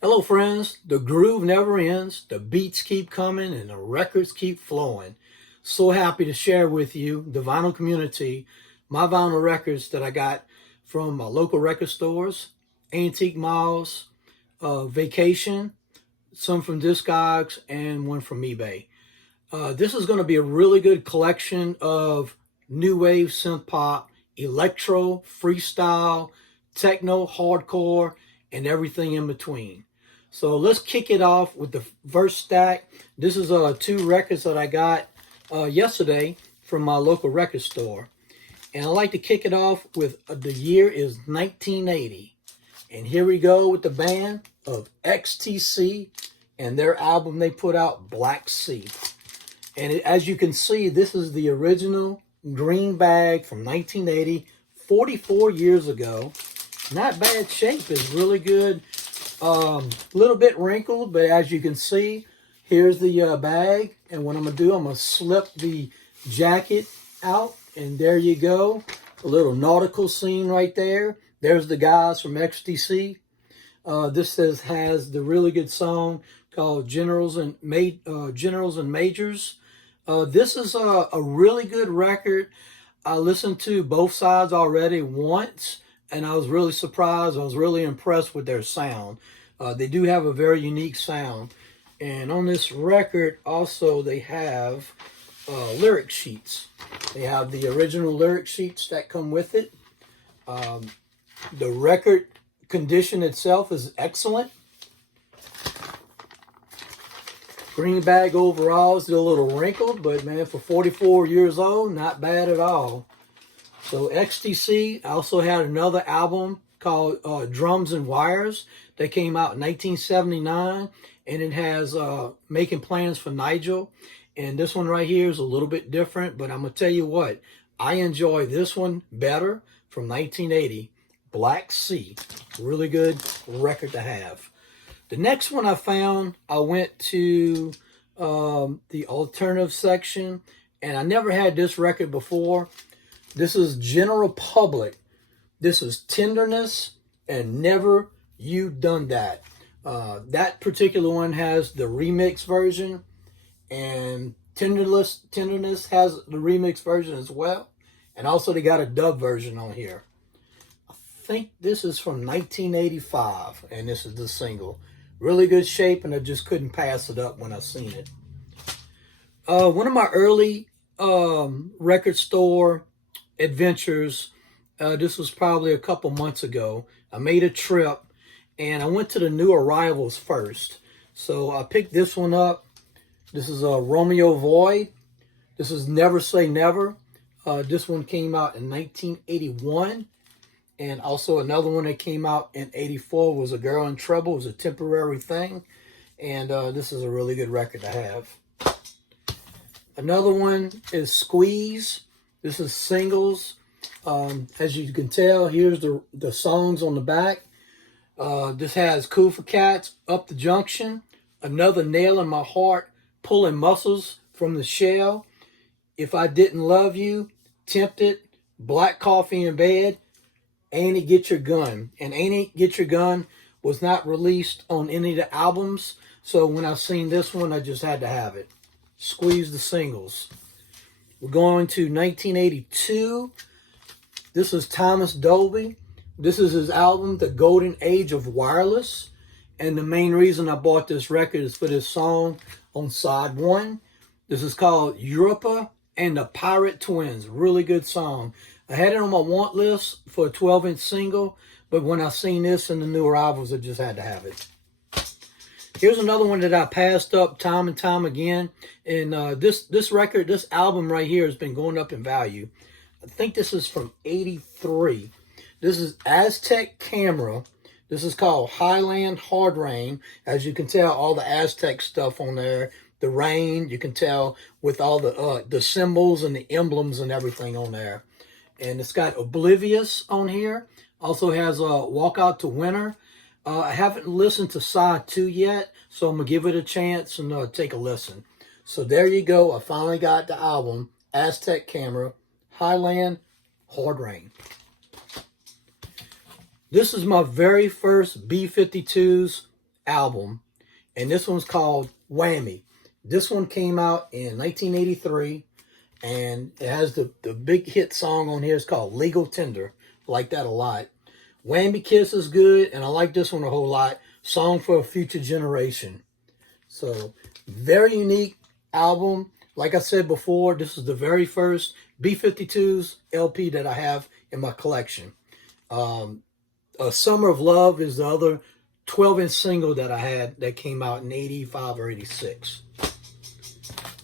Hello, friends. The groove never ends, the beats keep coming, and the records keep flowing. So happy to share with you, the vinyl community, my vinyl records that I got from my local record stores, antique malls, vacation, some from Discogs, and one from eBay. This is going to be a really good collection of new wave synth pop, electro, freestyle, techno, hardcore, and everything in between. So let's kick it off with the first stack. This is two records that I got yesterday from my local record store. And I like to kick it off with the year is 1980. And here we go with the band of XTC and their album they put out, Black Sea. And as you can see, this is the original green bag from 1980, 44 years ago. Not bad shape, it's really good. Little bit wrinkled, but as you can see, here's the bag. And what I'm going to do, I'm going to slip the jacket out. And there you go. A little nautical scene right there. There's the guys from XTC. This has the really good song called Generals and Majors. This is a really good record. I listened to both sides already once, and I was really surprised. I was really impressed with their sound. They do have a very unique sound. And on this record, also, they have lyric sheets. They have the original lyric sheets that come with it. The record condition itself is excellent. Green bag overall is still a little wrinkled, but man, for 44 years old, not bad at all. So XTC also had another album called Drums and Wires that came out in 1979, and it has Making Plans for Nigel. And this one right here is a little bit different, but I'm going to tell you what, I enjoy this one better from 1980, Black Sea. Really good record to have. The next one I found, I went to the alternative section, and I never had this record before. This is General Public. This is Tenderness and Never You Done That. That particular one has the remix version, and Tenderness has the remix version as well. And also they got a dub version on here. I think this is from 1985, and this is the single. Really good shape, and I just couldn't pass it up when I seen it. One of my early record store adventures, this was probably a couple months ago. I made a trip, and I went to the new arrivals first. So I picked this one up. This is Romeo Void. This is Never Say Never. This one came out in 1981. And also another one that came out in 84 was A Girl in Trouble. It was a temporary thing. And this is a really good record to have. Another one is Squeeze. This is singles. As you can tell, here's the songs on the back. This has Cool for Cats, Up the Junction, Another Nail in My Heart, Pulling Muscles from the Shell, If I Didn't Love You, Tempted, Black Coffee in Bed, Ain't It Get Your Gun. And Ain't It Get Your Gun was not released on any of the albums. So when I seen this one, I just had to have it. Squeeze the singles. We're going to 1982. This is Thomas Dolby. This is his album, The Golden Age of Wireless. And the main reason I bought this record is for this song on side one. This is called Europa and the Pirate Twins. Really good song. I had it on my want list for a 12-inch single, but when I seen this in the new arrivals, I just had to have it. Here's another one that I passed up time and time again. And this record, this album right here has been going up in value. I think this is from 83. This is Aztec Camera. This is called Highland Hard Rain. As you can tell, all the Aztec stuff on there. The rain, you can tell with all the symbols and the emblems and everything on there. And it's got Oblivious on here. Also has Walk Out to Winter. I haven't listened to side 2 yet, so I'm going to give it a chance and take a listen. So there you go. I finally got the album, Aztec Camera, Highland Hard Rain. This is my very first B-52s album, and this one's called Whammy. This one came out in 1983, and it has the big hit song on here. It's called Legal Tender. I like that a lot. Whammy Kiss is good, and I like this one a whole lot. Song for a Future Generation. So, very unique album. Like I said before, this is the very first B-52s LP that I have in my collection. Summer of Love is the other 12-inch single that I had that came out in 85 or 86.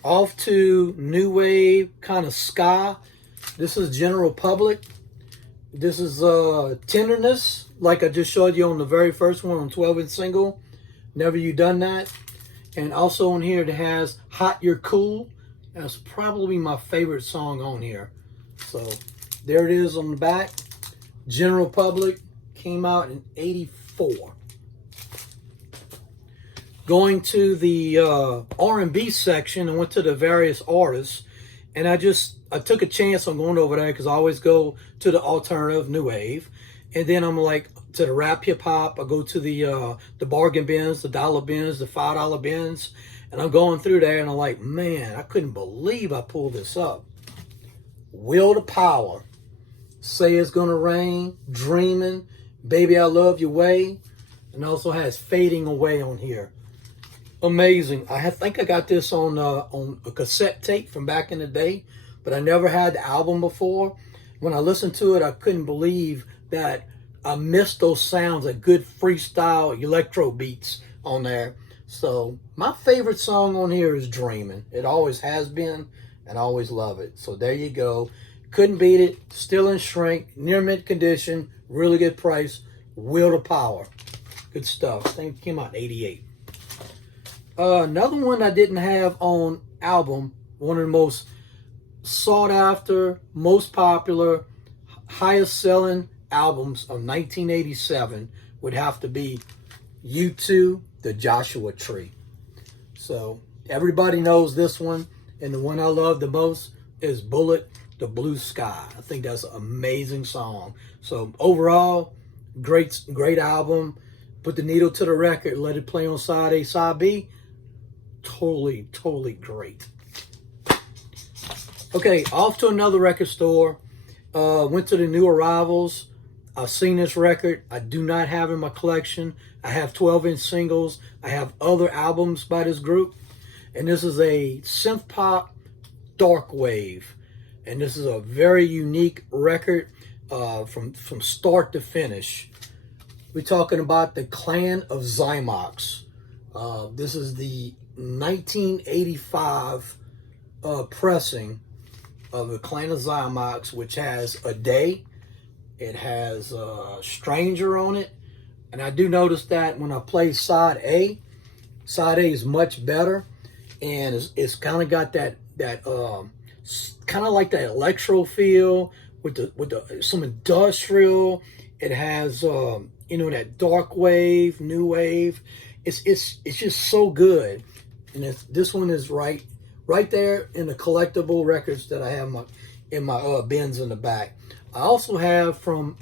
Off to new wave, kind of ska. This is General Public. This is Tenderness, like I just showed you on the very first one on 12-inch single. Never You Done That. And also on here it has Hot You're Cool. That's probably my favorite song on here. So there it is on the back. General Public came out in 84. Going to the R&B section, I went to the various artists, and I took a chance on going over there because I always go to the alternative new wave, and then I'm like to the rap hip hop. I go to the bargain bins, the dollar bins, the $5 bins, and I'm going through there, and I'm like, man, I couldn't believe I pulled this up. Will to Power, Say It's Gonna Rain, Dreaming, Baby I Love Your Way, and also has Fading Away on here. Amazing. I think I got this on a cassette tape from back in the day, but I never had the album before. When I listened to it, I couldn't believe that I missed those sounds of good freestyle electro beats on there. So my favorite song on here is Dreaming. It always has been, and I always love it. So there you go. Couldn't beat it. Still in shrink. Near mint condition. Really good price. Will to Power. Good stuff. I think it came out in 88. Another one I didn't have on album, one of the most sought after, most popular, highest selling albums of 1987 would have to be U2, The Joshua Tree. So everybody knows this one, and the one I love the most is Bullet, the Blue Sky. I think that's an amazing song. So overall, great Put the needle to the record, let it play on side A, side B. Totally great. Okay, off to another record store. Went to the New Arrivals. I've seen this record. I do not have in my collection. I have 12-inch singles. I have other albums by this group. And this is a synth-pop dark wave. And this is a very unique record from start to finish. We're talking about the Clan of Zymox. This is the 1985 pressing of the Clan of Zymox, which has A Day. It has Stranger on it. And I do notice that when I play side A is much better. And it's kind of got that kind of like that electro feel with some industrial. It has that dark wave, new wave. It's just so good. And this one is right there in the collectible records that I have in my bins in the back. I also have from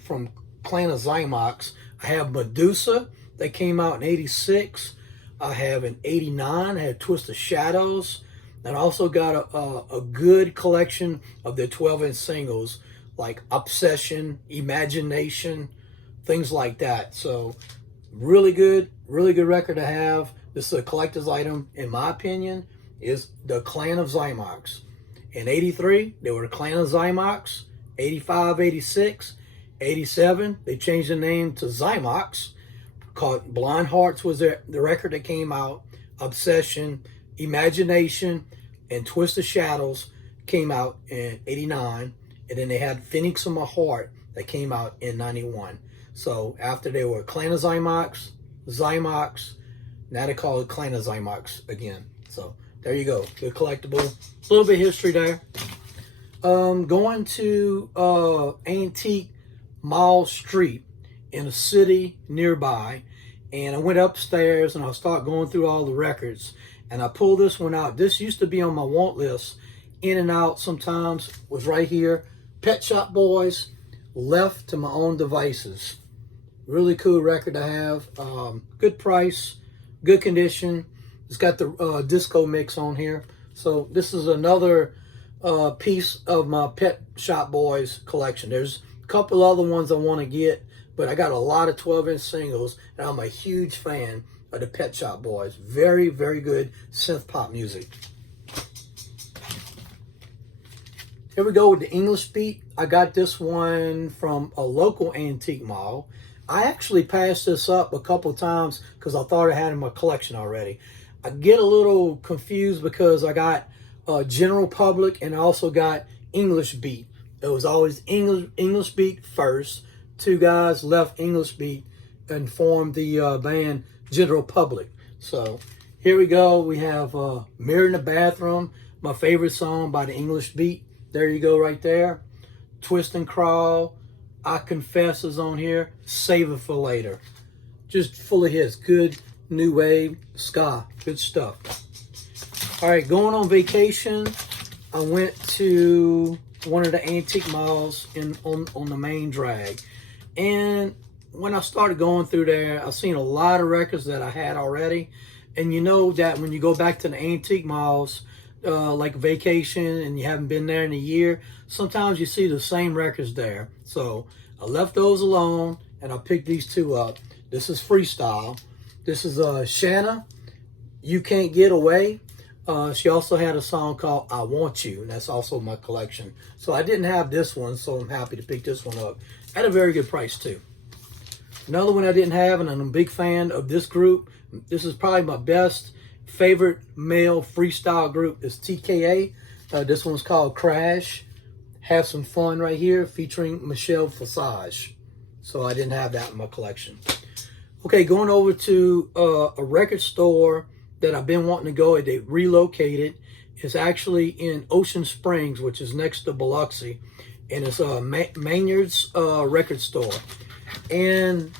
Clan of Zymox, I have Medusa that came out in 86. I have in 89, I had Twist of Shadows. And I also got a good collection of their 12-inch singles like Obsession, Imagination, things like that. So really good record to have. This is a collector's item, in my opinion, is the Clan of Zymox. In 83, they were the Clan of Zymox. 85, 86, 87, they changed the name to Zymox. Called Blind Hearts was the record that came out. Obsession, Imagination, and Twist of Shadows came out in 89. And then they had Phoenix of My Heart that came out in 91. So after they were Clan of Zymox, now they call it Clan of Zymox again. So there you go. Good collectible. A little bit of history there. Going to Antique Mall Street in a city nearby. And I went upstairs and I started going through all the records. And I pulled this one out. This used to be on my want list. In and out sometimes. Was right here. Pet Shop Boys, Left to My Own Devices. Really cool record to have. Good price. good condition. It's got the disco mix on here. So this is another piece of my Pet Shop Boys collection. There's a couple other ones I want to get, but I got a lot of 12-inch singles, and I'm a huge fan of the Pet Shop Boys. Very, very good synth pop music. Here we go with the English beat. I got this one from a local antique mall. I actually passed this up a couple times because I thought I had it in my collection already. I get a little confused because I got general public and I also got English beat. It was always English beat first. Two guys left English beat and formed the band General Public. So here we go. We have Mirror in the Bathroom, my favorite song by the English beat. There you go right there. Twist and Crawl, I Confess is on here. Save It for Later. Just full of hits. Good new wave ska. Good stuff. All right, going on vacation, I went to one of the antique malls on the main drag. And when I started going through there, I've seen a lot of records that I had already. And you know that when you go back to the antique malls, like vacation, and you haven't been there in a year, sometimes you see the same records there. So I left those alone, and I picked these two up. This is Freestyle. This is Shanna, You Can't Get Away. She also had a song called I Want You, and that's also my collection. So I didn't have this one, so I'm happy to pick this one up at a very good price too. Another one I didn't have, and I'm a big fan of this group. This is probably my favorite male freestyle group is TKA. This one's called Crash. Have Some Fun right here, featuring Michelle Visage. So I didn't have that in my collection. Okay, going over to a record store that I've been wanting to go. They relocated. It's actually in Ocean Springs, which is next to Biloxi, and it's Maynard's record store. And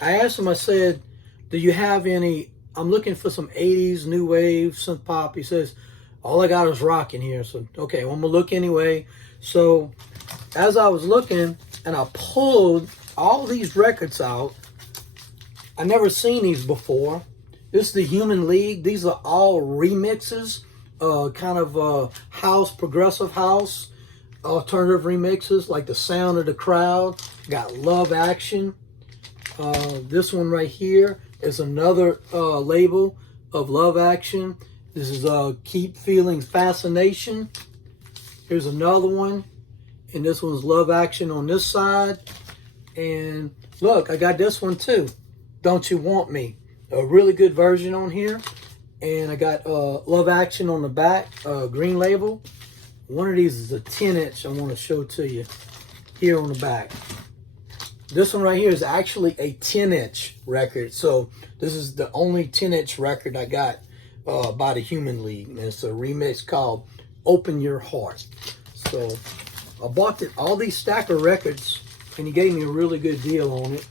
I asked him, I said, do you have any, I'm looking for some 80s new wave synth pop. He says, all I got is rock in here. So, okay, well, I'm gonna look anyway. So as I was looking, and I pulled all these records out, I never seen these before. This is the Human League. These are all remixes, kind of house, progressive house, alternative remixes, like The Sound of the Crowd. Got Love Action. This one right here is another label of Love Action. This is Keep Feeling Fascination. Here's another one, and this one's Love Action on this side. And look, I got this one too, Don't You Want Me. A really good version on here. And I got Love Action on the back, green label. One of these is a 10-inch I want to show to you here on the back. This one right here is actually a 10-inch record. So this is the only 10-inch record I got by the Human League. And it's a remix called Open Your Heart. So I bought all these stack of records, and he gave me a really good deal on it.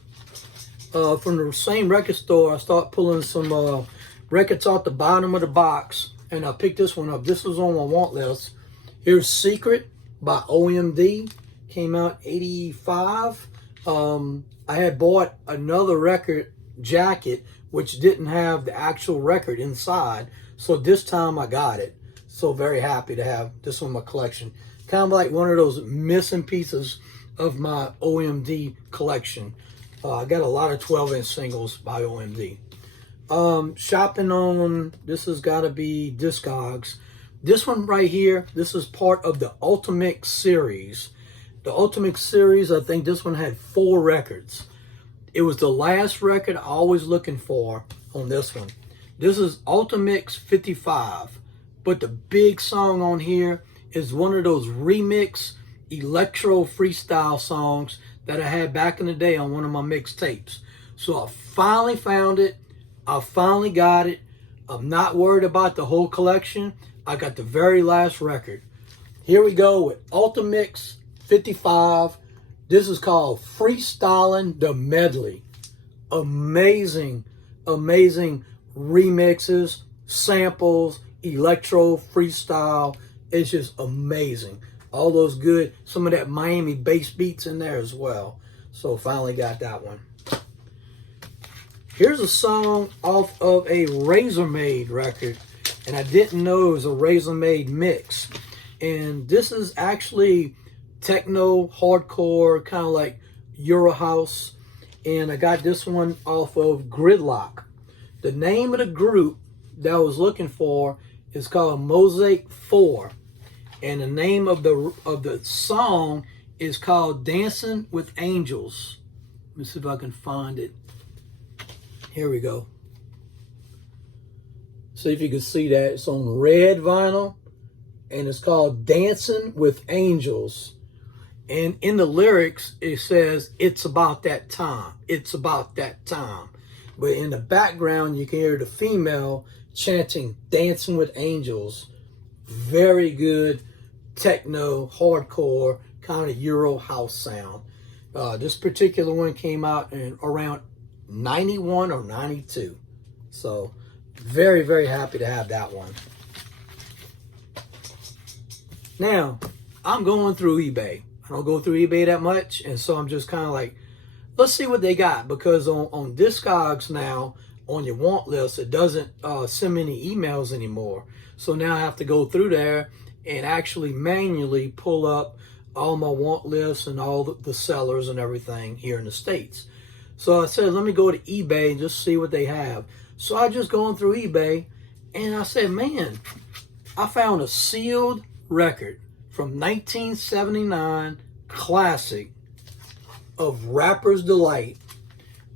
From the same record store, I started pulling some records off the bottom of the box, and I picked this one up. This was on my want list. Here's Secret by OMD. Came out 85. I had bought another record jacket, which didn't have the actual record inside. So this time I got it. So very happy to have this one in my collection. Kind of like one of those missing pieces of my OMD collection. I got a lot of 12-inch singles by OMD. Shopping on, this has got to be Discogs. This one right here, this is part of the Ultimate series. The Ultimate series, I think this one had 4 records. It was the last record I was looking for on this one. This is Ultimate 55. But the big song on here is one of those remix Electro freestyle songs that I had back in the day on one of my mixtapes. So I finally found it. I finally got it. I'm not worried about the whole collection. I got the very last record. Here we go with Ultimix 55. This is called Freestyling the Medley. Amazing, amazing remixes, samples, electro, freestyle. It's just amazing. All those good, some of that Miami bass beats in there as well. So finally got that one. Here's a song off of a Razor-Made record, and I didn't know it was a Razor-Made mix. And this is actually techno, hardcore, kind of like Euro house. And I got this one off of Gridlock. The name of the group that I was looking for is called Mosaic 4. And the name of the song is called Dancing with Angels. Let me see if I can find it. Here we go. See if you can see that. It's on red vinyl, and it's called Dancing with Angels. And in the lyrics, it says, it's about that time. It's about that time. But in the background, you can hear the female chanting Dancing with Angels. Very good techno, hardcore, kind of Euro house sound. This particular one came out in around 91 or 92. So very, very happy to have that one. Now, I'm going through eBay. I don't go through eBay that much, and so I'm just kind of like, let's see what they got, because on Discogs now, on your want list, it doesn't send me any emails anymore. So now I have to go through there and actually manually pull up all my want lists and all the sellers and everything here in the States. So I said, let me go to eBay and just see what they have. So I just going through eBay, and I said, man, I found a sealed record from 1979 classic of Rapper's Delight.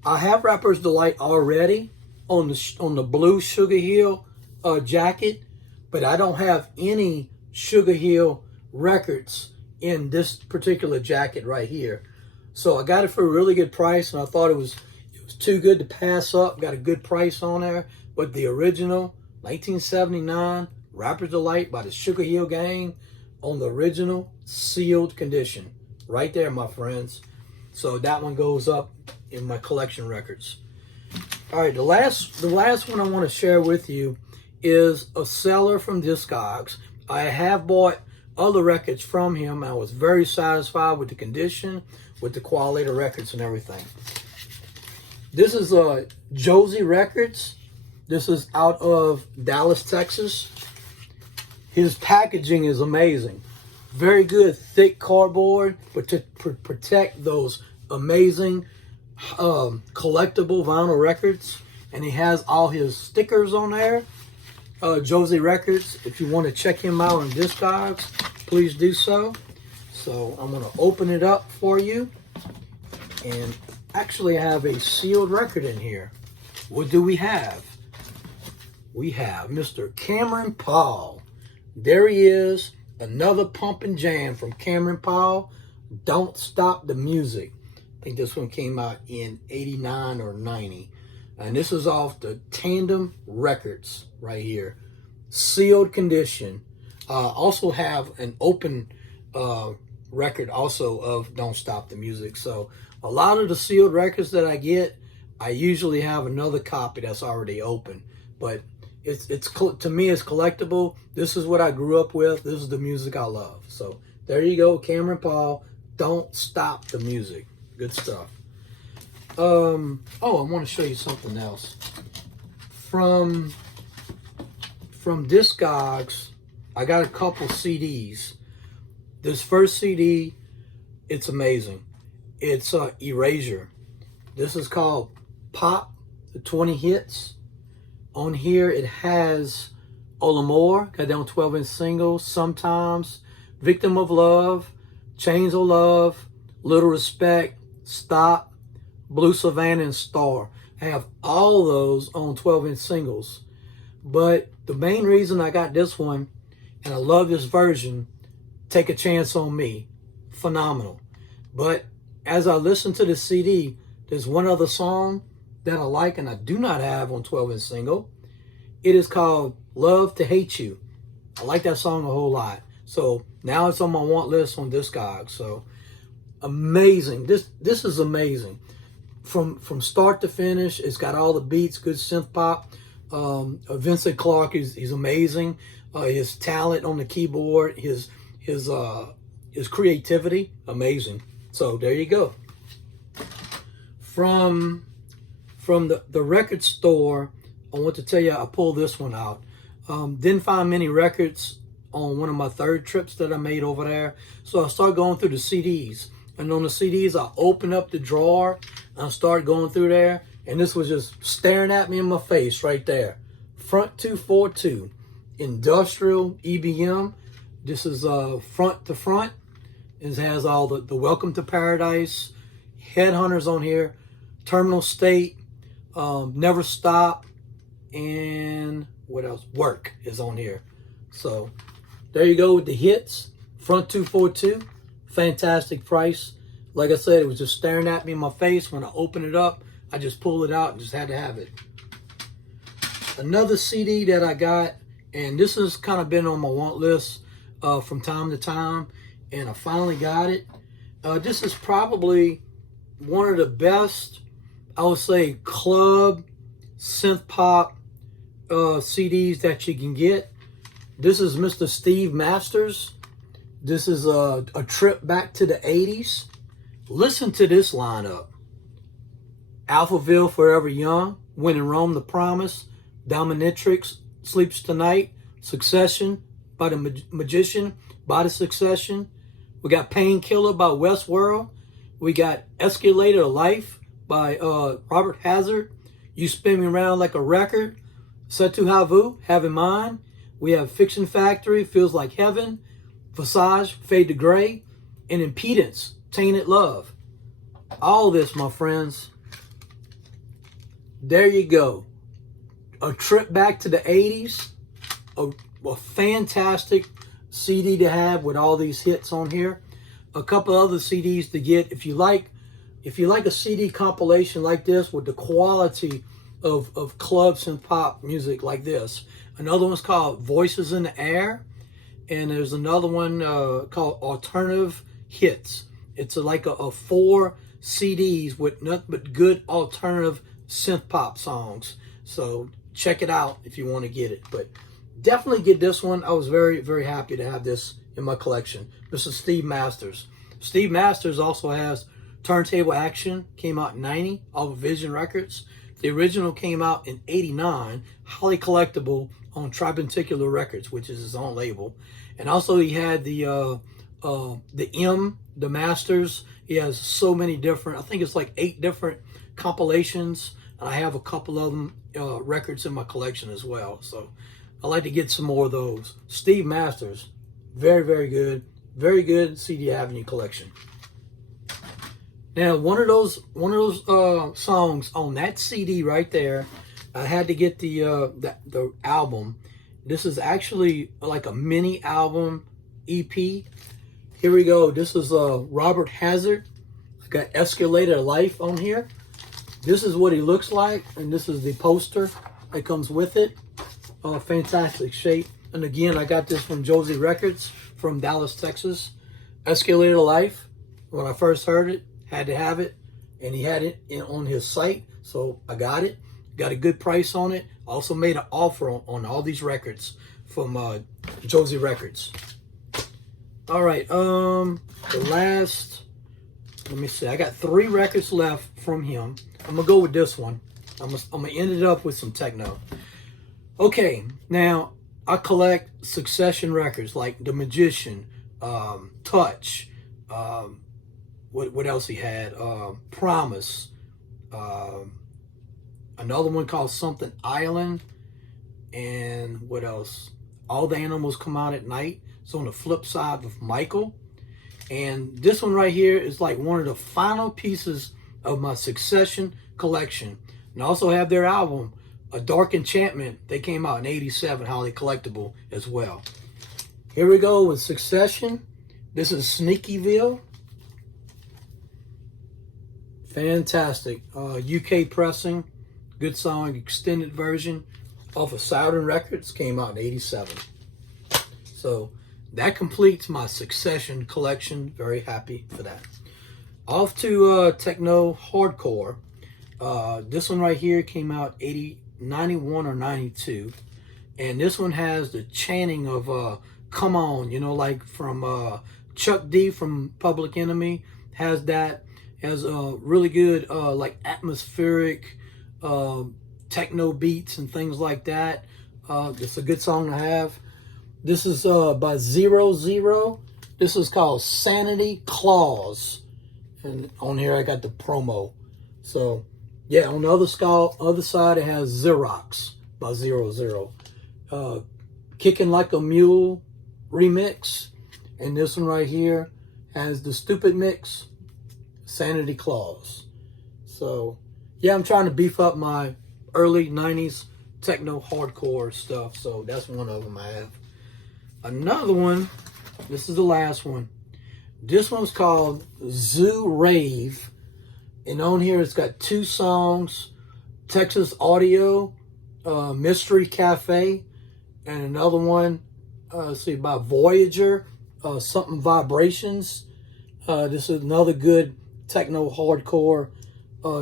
I have Rapper's Delight already on the blue Sugar Hill jacket, but I don't have any Sugar Hill records in this particular jacket right here. So I got it for a really good price, and I thought it was too good to pass up. Got a good price on there. But the original 1979 Rapper's Delight by the Sugar Hill Gang on the original sealed condition. Right there, my friends. So that one goes up in my collection records. All right, the last one I want to share with you is a seller from Discogs. I have bought other records from him. I was very satisfied with the condition, with the quality of the records and everything. This is Josie Records. This is out of Dallas, Texas. His packaging is amazing. Very good, thick cardboard, but to protect those amazing collectible vinyl records. And he has all his stickers on there. Josie Records. If you want to check him out on Discogs, please do so. So I'm going to open it up for you. And actually I have a sealed record in here. What do we have? We have Mr. Cameron Paul. There he is. Another pump and jam from Cameron Paul. Don't Stop the Music. I think this one came out in 89 or 90. And this is off the Tandem Records right here. Sealed condition. Also have an open record also of Don't Stop the Music. So a lot of the sealed records that I get, I usually have another copy that's already open. But it's to me, it's collectible. This is what I grew up with. This is the music I love. So there you go, Cameron Paul. Don't Stop the Music. Good stuff. Oh, I want to show you something else. From Discogs, I got a couple CDs. This first CD, it's amazing. It's Erasure. This is called Pop, the 20 Hits. On here, it has Olamore, got down 12-inch singles, Sometimes, Victim of Love, Chains of Love, Little Respect, Stop, Blue Savannah, and Star. I have all those on 12-inch singles. But the main reason I got this one, and I love this version, Take a Chance on Me. Phenomenal. But as I listen to the CD, there's one other song that I like and I do not have on 12-inch single. It is called Love to Hate You. I like that song a whole lot. So now it's on my want list on Discogs. So amazing. This is amazing. From start to finish, it's got all the beats, good synth pop. Vincent Clark he's amazing. His talent on the keyboard, his creativity, amazing. So there you go. From from the record store, I want to tell you I pulled this one out. Didn't find many records on one of my third trips that I made over there. So I started going through the CDs. And on the CDs, I opened up the drawer and I started going through there. And this was just staring at me in my face right there. Front 242, Industrial EBM. This is front to front. It has all the Welcome to Paradise, Headhunters on here, Terminal State, Never Stop, and what else? Work is on here. So there you go with the hits. Front 242, fantastic price. Like I said, it was just staring at me in my face. When I opened it up, I just pulled it out and just had to have it. Another CD that I got, and this has kind of been on my want list from time to time, and I finally got it. This is probably one of the best, I would say, club synth-pop CDs that you can get. This is Mr. Steve Masters. This is a trip back to the 80s. Listen to this lineup. Alphaville, Forever Young, When in Rome, The Promise, Dominatrix, Sleeps Tonight, Succession by the Magician, by the Succession. We got Painkiller by Westworld. We got Escalator of Life by Robert Hazard. You Spin Me Around Like a Record. Setu Havu, Have in Mind. We have Fiction Factory, Feels Like Heaven. Visage, Fade to Gray. And Impedance, Tainted Love. All this, my friends. There you go. A trip back to the 80s. A fantastic CD to have with all these hits on here. A couple other CDs to get if you like a CD compilation like this with the quality of clubs and pop music like this. Another one's called Voices in the Air, and there's another one called Alternative Hits. It's like a 4 CDs with nothing but good alternative synth pop songs. So check it out if you want to get it. But definitely get this one. I was very, very happy to have this in my collection. This is Steve Masters. Steve Masters also has Turntable Action, came out in 90, off of Vision Records. The original came out in 89, highly collectible on Tripenticular Records, which is his own label. And also he had the Masters. He has so many different, I think it's like 8 different compilations. And I have a couple of them records in my collection as well. So I like to get some more of those. Steve Masters, very, very good. Very good CD Avenue collection. Now, one of those songs on that CD right there, I had to get the album. This is actually like a mini album EP. Here we go. This is Robert Hazard. I got Escalator of Life on here. This is what he looks like, and this is the poster that comes with it. Fantastic shape. And again, I got this from Josie Records from Dallas, Texas. Escalator of Life. When I first heard it, had to have it, and he had it on his site, so I got it. Got a good price on it. Also made an offer on all these records from Josie Records. All right, the last, let me see. I got 3 records left from him. I'm gonna go with this one. I'm gonna end it up with some techno. Okay, now I collect Succession records like The Magician, Touch, what else he had? Promise, another one called Something Island, and what else? All the Animals Come Out at Night. It's on the flip side of Michael. And this one right here is like one of the final pieces of my Succession collection. And I also have their album, A Dark Enchantment. They came out in 87, highly collectible as well. Here we go with Succession. This is Sneakyville. Fantastic. UK pressing. Good song, extended version off of Southern Records. Came out in 87. So that completes my Succession collection. Very happy for that. Off to Techno Hardcore. This one right here came out 91 or 92. And this one has the chanting of Come On, you know, like from Chuck D from Public Enemy. Has that. Has a really good like atmospheric techno beats and things like that. It's a good song to have. This is by 00. This is called Sanity Clause. And on here I got the promo. So yeah, on the other side it has Xerox by 00. Kicking Like a Mule remix. And this one right here has the Stupid Mix, Sanity Clause. So yeah, I'm trying to beef up my early 90s techno hardcore stuff. So that's one of them I have. Another one, this is the last one. This one's called Zoo Rave. And on here it's got 2 songs. Texas Audio, Mystery Cafe. And another one, let's see, by Voyager, Something Vibrations. This is another good techno hardcore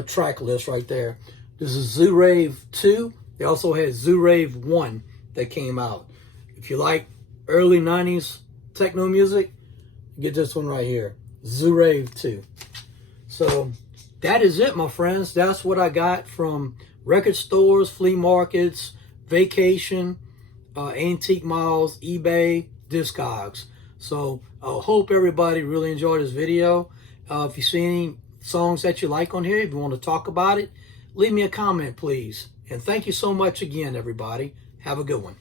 track list right there. This is Zoo Rave 2. They also had Zoo Rave 1 that came out. If you like early 90s techno music, get this one right here, Zoo Rave 2. So that is it, my friends. That's what I got from record stores, flea markets, vacation, antique malls, eBay, Discogs. So I hope everybody really enjoyed this video. If you see any songs that you like on here, if you want to talk about it, leave me a comment, please. And thank you so much again, everybody. Have a good one.